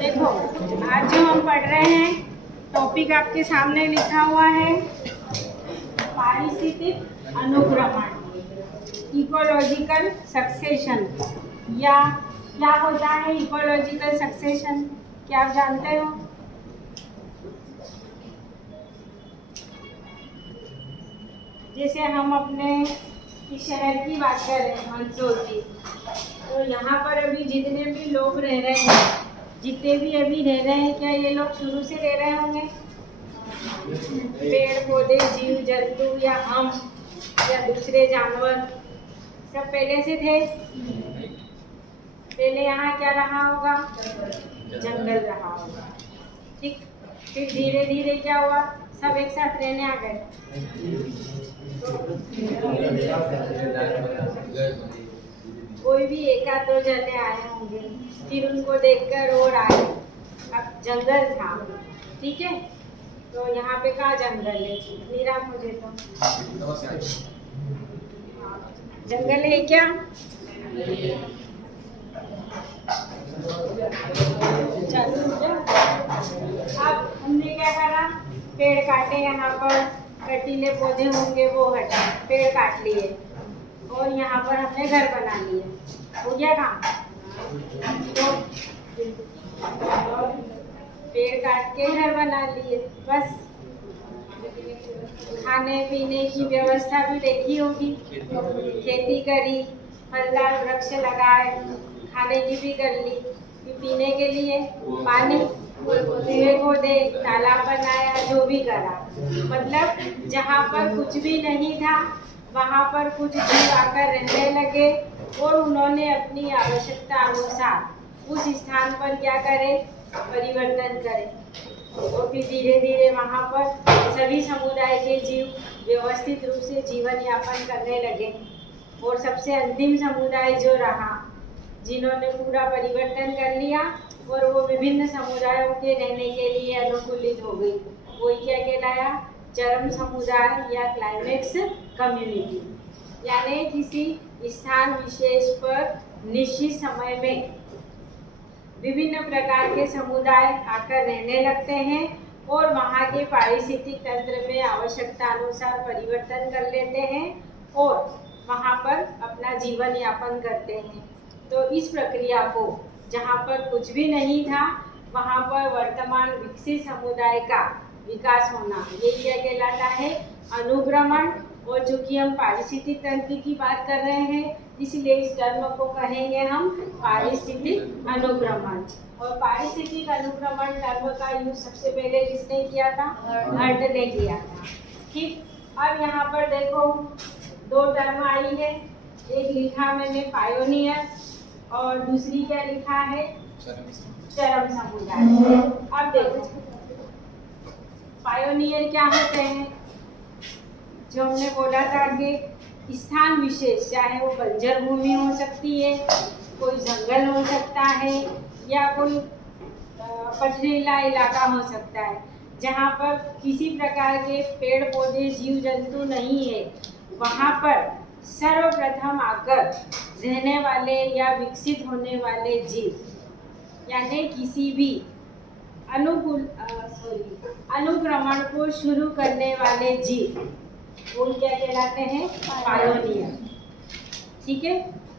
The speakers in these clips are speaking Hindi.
देखो, आज जो हम पढ़ रहे हैं टॉपिक आपके सामने लिखा हुआ है पारिस्थितिक अनुक्रमण, इकोलॉजिकल सक्सेशन। या क्या होता है इकोलॉजिकल सक्सेशन, क्या आप जानते हो? जैसे हम अपने इस शहर की बात करें, मंदसौर की, तो यहाँ पर अभी जितने भी लोग रह रहे हैं, जितने भी अभी रह रहे हैं, क्या ये लोग शुरू से रह रहे होंगे? पेड़ पौधे, जीव जंतु या हम या दूसरे जानवर सब पहले से थे। पहले यहाँ क्या रहा होगा? जंगल रहा होगा, ठीक। फिर धीरे धीरे क्या हुआ? सब एक साथ रहने आ गए। कोई भी एक आध दो जने आए होंगे, फिर उनको देखकर और आए। अब जंगल था, ठीक है। तो यहाँ पे कहाँ जंगल है? नीरा मुझे तो जंगल है क्या? चलो, अब हमने क्या करा? पेड़ काटे, यहाँ पर कटीले पौधे होंगे वो हटा, पेड़ काट लिए और यहाँ पर हमने घर बना लिए। हो गया काम? तो पेड़ काट के घर बना लिए, बस। खाने पीने की व्यवस्था भी देखी होगी, खेती करी, फलदार वृक्ष लगाए, खाने की भी कर ली, फिर पीने के लिए पानी, पेड़ पौधे, तालाब बनाया, जो भी करा। मतलब जहाँ पर कुछ भी नहीं था वहाँ पर कुछ जीव आकर रहने लगे और उन्होंने अपनी आवश्यकता अनुसार उस स्थान पर क्या करे? परिवर्तन करे। और फिर धीरे धीरे वहाँ पर सभी समुदाय के जीव व्यवस्थित रूप से जीवन यापन करने लगे। और सबसे अंतिम समुदाय जो रहा, जिन्होंने पूरा परिवर्तन कर लिया और वो विभिन्न समुदायों के रहने के लिए अनुकूलित हो गई, वो क्या कहलाया? चरम समुदाय या क्लाइमेक्स कम्युनिटी। यानी किसी स्थान विशेष पर निश्चित समय में विभिन्न प्रकार के समुदाय आकर रहने लगते हैं और वहाँ के पारिस्थितिक तंत्र में आवश्यकता अनुसार परिवर्तन कर लेते हैं और वहाँ पर अपना जीवन यापन करते हैं। तो इस प्रक्रिया को, जहाँ पर कुछ भी नहीं था वहाँ पर वर्तमान विकसित समुदाय का विकास होना, ये क्या कहलाता है? अनुक्रमण। और चूंकि हम पारिस्थितिक तंत्र की बात कर रहे हैं, इसलिए इस टर्म को कहेंगे हम पारिस्थितिक अनुक्रमण। और पारिस्थितिक अनुक्रमण टर्म का यूज सबसे पहले किसने किया था? हर्ट ने किया था, ठीक। अब यहाँ पर देखो दो टर्म आई है, एक लिखा मैंने पायोनियर और दूसरी क्या लिखा है? चरम समुदाय। अब देखो पायोनियर क्या होते हैं? जो हमने बोला था कि स्थान विशेष, चाहे वो बंजर भूमि हो सकती है, कोई जंगल हो सकता है या कोई पथरीला इलाका हो सकता है, जहाँ पर किसी प्रकार के पेड़ पौधे जीव जंतु नहीं है, वहाँ पर सर्वप्रथम आकर रहने वाले या विकसित होने वाले जीव, यानी किसी भी अनुक्रमण को शुरू करने वाले जीव, वो क्या कहलाते हैं? पायोनियर, ठीक है।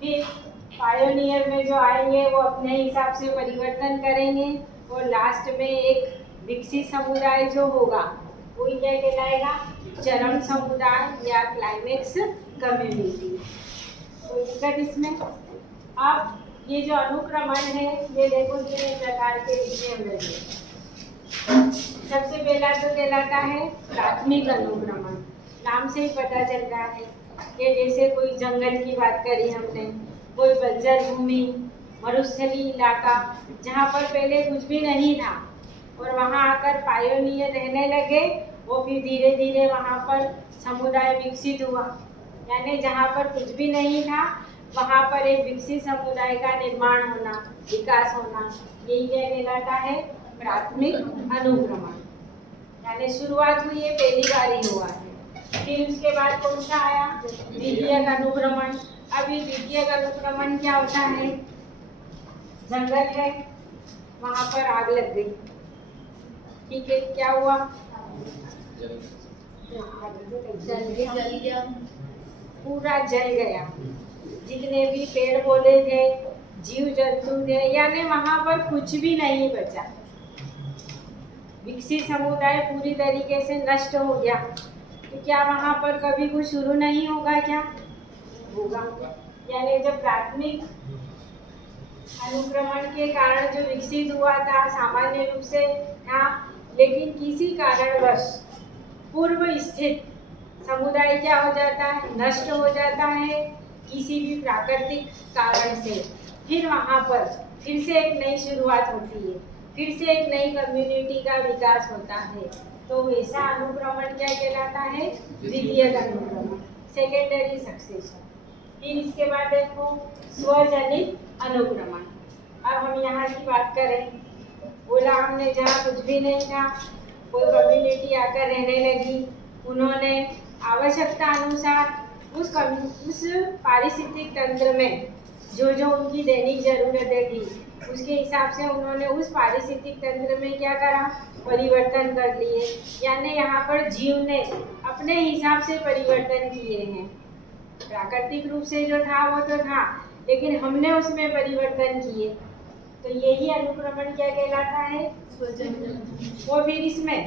फिर पायोनियर में जो आएंगे वो अपने हिसाब से परिवर्तन करेंगे और लास्ट में एक विकसित समुदाय जो होगा वो क्या कहलाएगा? चरम समुदाय या क्लाइमेक्स कम्युनिटी। तो दिक्कत इसमें, अब ये जो अनुक्रमण है ये देखो कितने प्रकार के लिखे हुए हैं। सबसे पहला तो कहलाता है प्राथमिक अनुक्रमण। नाम से ही पता चल रहा है कि जैसे कोई जंगल की बात करी हमने, कोई बंजर भूमि, मरुस्थली इलाका, जहाँ पर पहले कुछ भी नहीं था और वहाँ आकर पायोनियर रहने लगे, वो फिर धीरे धीरे वहाँ पर समुदाय विकसित हुआ। यानी जहाँ पर कुछ भी नहीं था वहाँ पर एक विकसित समुदाय का निर्माण होना, विकास होना, यही क्या कहलाता है? प्राथमिक अनुक्रमण। यानी शुरुआत हुई है, पहली बार ही हुआ है। फिर उसके बाद कौन सा आया, द्वितीयक अनुक्रमण। अभी द्वितीयक अनुक्रमण क्या होता है, जंगल है, वहां पर आग लग गई, ठीक है, क्या हुआ, जल गया, पूरा जल गया, जितने भी पेड़ पौधे थे, जीव जंतु थे, यानी वहां पर कुछ भी नहीं बचा, विकसित समुदाय पूरी तरीके से नष्ट हो गया। तो क्या वहां पर कभी कुछ शुरू नहीं होगा, क्या होगा, यानी जब प्राथमिक अनुक्रमण के कारण जो विकसित हुआ था सामान्य रूप से था, लेकिन किसी कारणवश पूर्व स्थित समुदाय क्या हो जाता है, नष्ट हो जाता है किसी भी प्राकृतिक कारण से, फिर वहाँ पर फिर से एक नई शुरुआत होती है, फिर से एक नई कम्युनिटी का विकास होता है। तो वैसा अनुक्रमण क्या कहलाता है, द्वितीयक अनुक्रमण, सेकेंडरी सक्सेशन। फिर इसके बाद देखो स्वजनित अनुक्रमण। अब हम यहाँ की बात करें, बोला हमने जहाँ कुछ भी नहीं था, कोई कम्युनिटी आकर रहने लगी, उन्होंने आवश्यकता अनुसार उस पारिस्थितिक तंत्र में जो जो उनकी दैनिक ज़रूरतें थी उसके हिसाब से उन्होंने उस पारिस्थितिक तंत्र में क्या करा, परिवर्तन कर लिए, यानी यहाँ पर जीव ने अपने हिसाब से परिवर्तन किए हैं। प्राकृतिक रूप से जो था वो तो था, लेकिन हमने उसमें परिवर्तन किए, तो यही अनुक्रमण क्या कहलाता है, वो फिर इसमें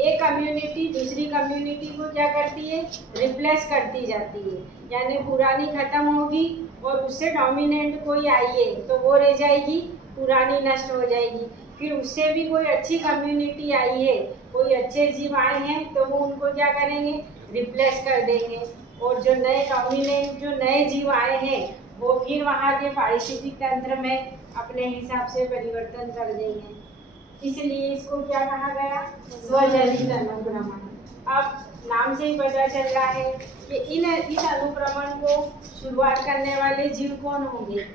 एक कम्युनिटी दूसरी कम्युनिटी को क्या करती है, रिप्लेस करती जाती है, यानी पुरानी खत्म होगी और उससे डोमिनेंट कोई आई है तो वो रह जाएगी, पुरानी नष्ट हो जाएगी, फिर उससे भी कोई अच्छी कम्युनिटी आई है, कोई अच्छे जीव आए हैं तो वो उनको क्या करेंगे, रिप्लेस कर देंगे, और जो नए डोमिनेंट जो नए जीव आए हैं वो फिर वहाँ के पारिस्थितिक तंत्र में अपने हिसाब से परिवर्तन कर देंगे, इसलिए इसको क्या कहा गया, स्वजनित अनुक्रमण। अब नाम से ही पता चल रहा है कि इस अनुक्रमण को शुरुआत करने वाले जीव कौन होंगे,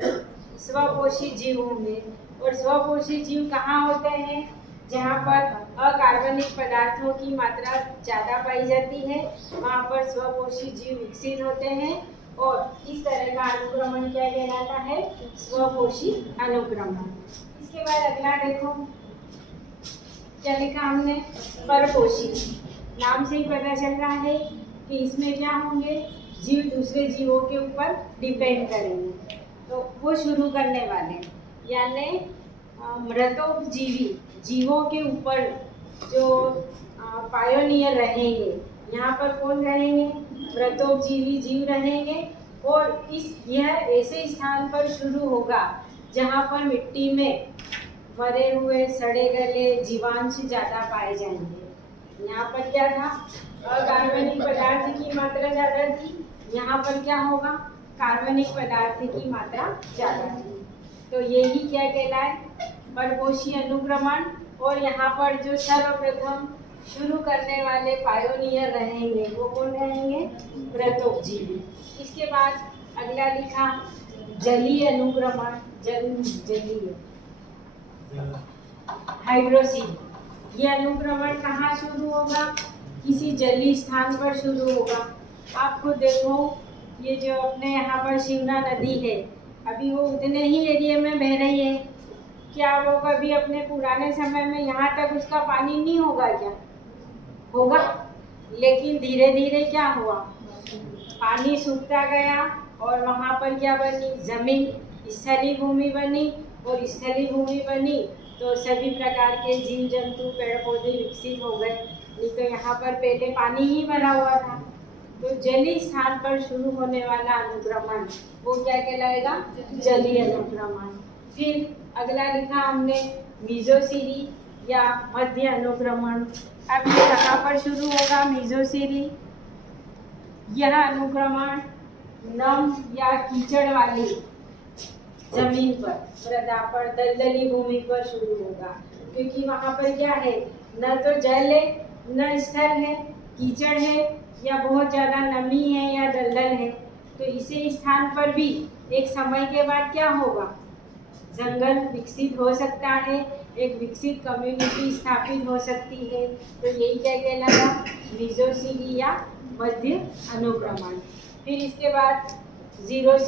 स्वपोषी जीव होंगे। और स्वपोषी जीव कहाँ होते हैं, जहाँ पर अकार्बनिक पदार्थों की मात्रा ज़्यादा पाई जाती है, वहाँ पर स्वपोषी जीव विकसित होते हैं, और इस तरह का अनुक्रमण क्या कहलाता है, स्वपोषी अनुक्रमण। इसके बाद अगला देखो, क्या लिखा हमने, परपोषी। नाम से ही पता चल रहा है कि इसमें क्या होंगे, जीव दूसरे जीवों के ऊपर डिपेंड करेंगे, तो वो शुरू करने वाले, यानी मृतोपजीवी जीवों के ऊपर जो पायोनियर रहेंगे, यहाँ पर कौन रहेंगे, मृतोपजीवी जीव रहेंगे, और यह ऐसे स्थान पर शुरू होगा जहाँ पर मिट्टी में मरे हुए सड़े गले जीवांश ज़्यादा पाए जाएंगे। यहाँ पर क्या था, अकार्बनिक पदार्थ की मात्रा ज़्यादा थी, यहाँ पर क्या होगा, कार्बनिक पदार्थ की मात्रा ज़्यादा थी, तो यही क्या कहलाए, परपोषी अनुक्रमण। और यहाँ पर जो सर्वप्रथम शुरू करने वाले पायोनियर रहेंगे वो कौन रहेंगे, मृतोपजीवी। इसके बाद अगला लिखा जलीय अनुक्रमण, जलीय हाइड्रोसील। ये अनुक्रमण कहाँ शुरू होगा, किसी जलीय स्थान पर शुरू होगा। आपको देखो ये जो अपने यहाँ पर शिमला नदी है, अभी वो उतने ही एरिया में बह रही है, क्या वो कभी अपने पुराने समय में यहाँ तक उसका पानी नहीं होगा, क्या होगा, लेकिन धीरे धीरे क्या हुआ, पानी सूखता गया, और वहाँ पर क्या बनी, जमीन, स्थलीय भूमि बनी, और स्थलीय भूमि बनी तो सभी प्रकार के जीव जंतु पेड़ पौधे विकसित हो गए, नहीं तो यहाँ पर पहले पानी ही भरा हुआ था। तो जलीय स्थान पर शुरू होने वाला अनुक्रमण वो क्या कहलाएगा, जलीय अनुक्रमण। फिर अगला लिखा हमने मीजोसीरी या मध्य अनुक्रमण। अब ये कहाँ पर शुरू होगा, मीजोसीरी। यह अनुक्रमण नम या कीचड़ वाली जमीन पर, मृदा पर, दलदली भूमि पर शुरू होगा, क्योंकि वहाँ पर क्या है, न तो जल है, न स्थल है, कीचड़ है, या बहुत ज़्यादा नमी है या दलदल है। तो इसी स्थान पर भी एक समय के बाद क्या होगा, जंगल विकसित हो सकता है, एक विकसित कम्युनिटी स्थापित हो सकती है। तो यही क्या कहलाएगा, मीजोसीरी या मध्य अनुक्रमण। फिर इसके बाद 0C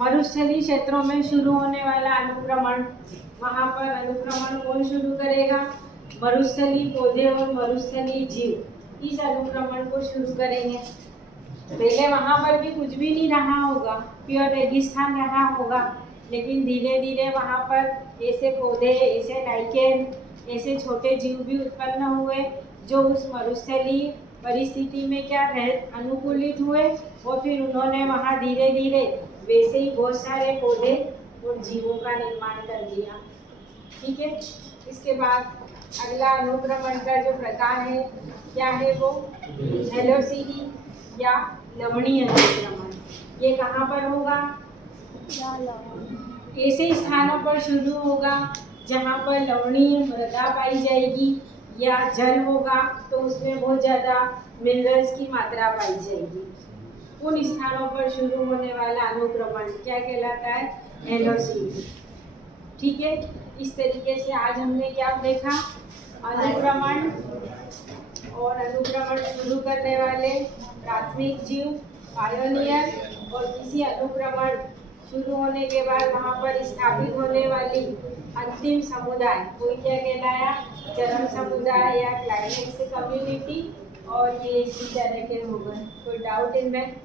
मरुस्थलीय क्षेत्रों में शुरू होने वाला अनुक्रमण। वहाँ पर अनुक्रमण कौन शुरू करेगा? मरुस्थलीय पौधे और मरुस्थलीय जीव इस अनुक्रमण को शुरू करेंगे। पहले वहाँ पर भी कुछ भी नहीं रहा होगा, प्योर रेगिस्तान रहा होगा, लेकिन धीरे धीरे वहाँ पर ऐसे पौधे, ऐसे लाइकेन, ऐसे छोटे जीव भी उत्पन्न हुए जो उस मरुस्थलीय परिस्थिति में क्या रह अनुकूलित हुए, और फिर उन्होंने वहाँ धीरे धीरे वैसे ही बहुत सारे पौधे और जीवों का निर्माण कर दिया। ठीक है। इसके बाद अगला अनुक्रमण का जो प्रकार है क्या है वो हेलोसिटी या लवणीय अनुक्रमण। ये कहाँ पर होगा? ऐसे स्थानों पर शुरू होगा जहाँ पर लवणीय मृदा पाई जाएगी या जल होगा तो उसमें बहुत ज़्यादा मिनरल्स की मात्रा पाई जाएगी। उन स्थानों पर शुरू होने वाला अनुक्रमण क्या कहलाता है? हेलोसिटी। ठीक है। इस तरीके से आज हमने क्या देखा? अनुक्रमण और अनुक्रमण शुरू करने वाले प्राथमिक जीव, पायोनियर, और किसी अनुक्रमण शुरू होने के बाद वहाँ पर स्थापित होने वाली अंतिम समुदाय, कोई क्या कहलाया? चरम समुदाय या क्लाइमेक्स कम्युनिटी। और ये इसी तरह के हो गए। कोई डाउट इनमें?